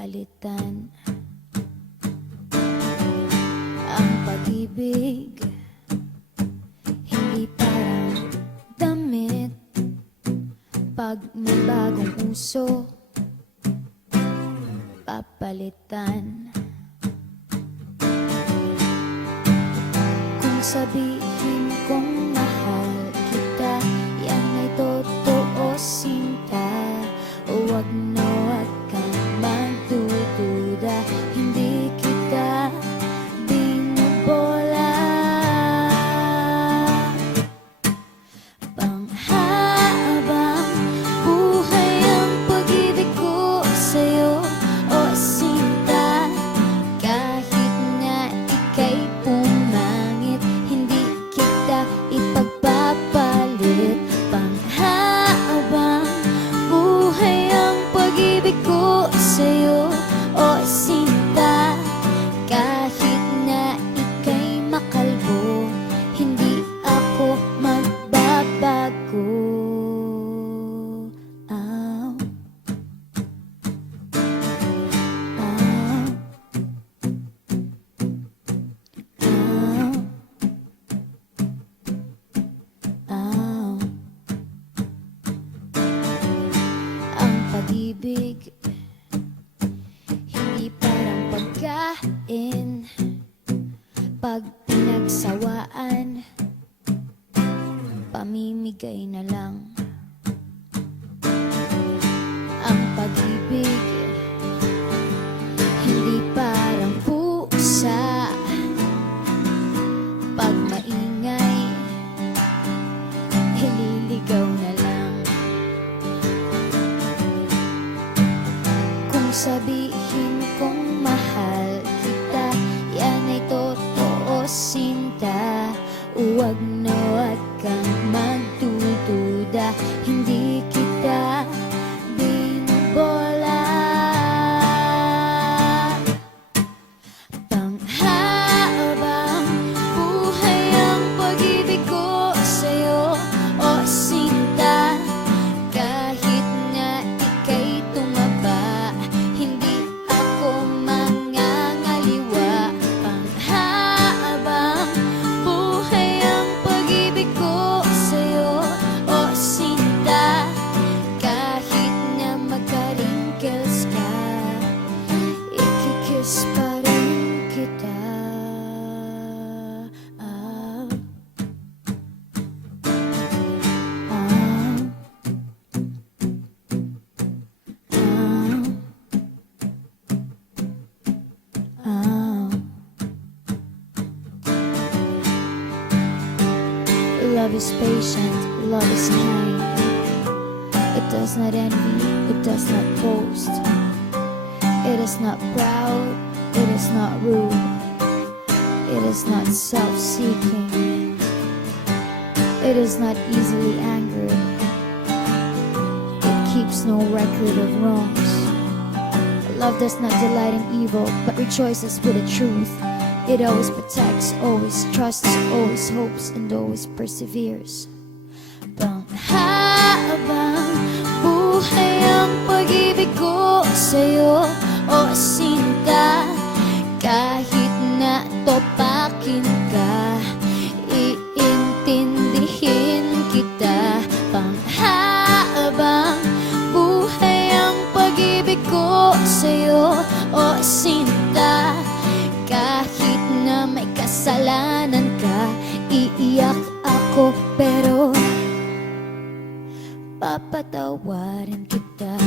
papalitan ang pag-ibig. Hindi parang damit pag may bagong uso, papalitan. Kung sabihin kong mahal kita, yan ay totoo, sinta. Huwag na huwag kang magdududa, hindi kita binubola. Panghabang buhay ang pag-ibig ko sa'yo, o sinta. Kahit na ika'y pumangit, hindi kita ipagpapalit. Panghabang buhay ang pag-ibig ko sa'yo, o sinta. Kahit na ika'y makalbo, hindi ako magbabago. Ow. Ow. Ow. Ow. Ang pag-ibig hindi parang pagkain, pag pinagsawaan, pamimigay na lang. Ang pag-ibig hindi parang pusa, pag maingay, hililigaw na lang. Kung sabihin kong mahal kita, yan ay totoo, sinta. Huwag na huwag kang magdududa, hindi kita binubola. Panghabang buhay ang pag-ibig ko sa'yo, o sinta. Kahit na ika'y tumaba, hindi ako mangangaliwa. Panghabang buhay ang pag-ibig ko sa'yo, o sinta. Kahit na magka-wrinkles ka, ikikiss pa rin kita. Ah. Ah. Ah. Love is patient, love is kind. It does not envy, it does not boast. It is not proud, it is not rude. It is not self-seeking. It is not easily angered. It keeps no record of wrongs. Love does not delight in evil, but rejoices with the truth. It always protects, always trusts, always hopes, and always perseveres. Panghabang buhay ang pag-ibig ko sa'yo, o sinta. Kahit na topakin ka, iintindihin kita. Panghabang buhay ang pag-ibig ko sa'yo, o sinta. Kahit na may kasalanan ka, iiyak ako pero papatawarin kita.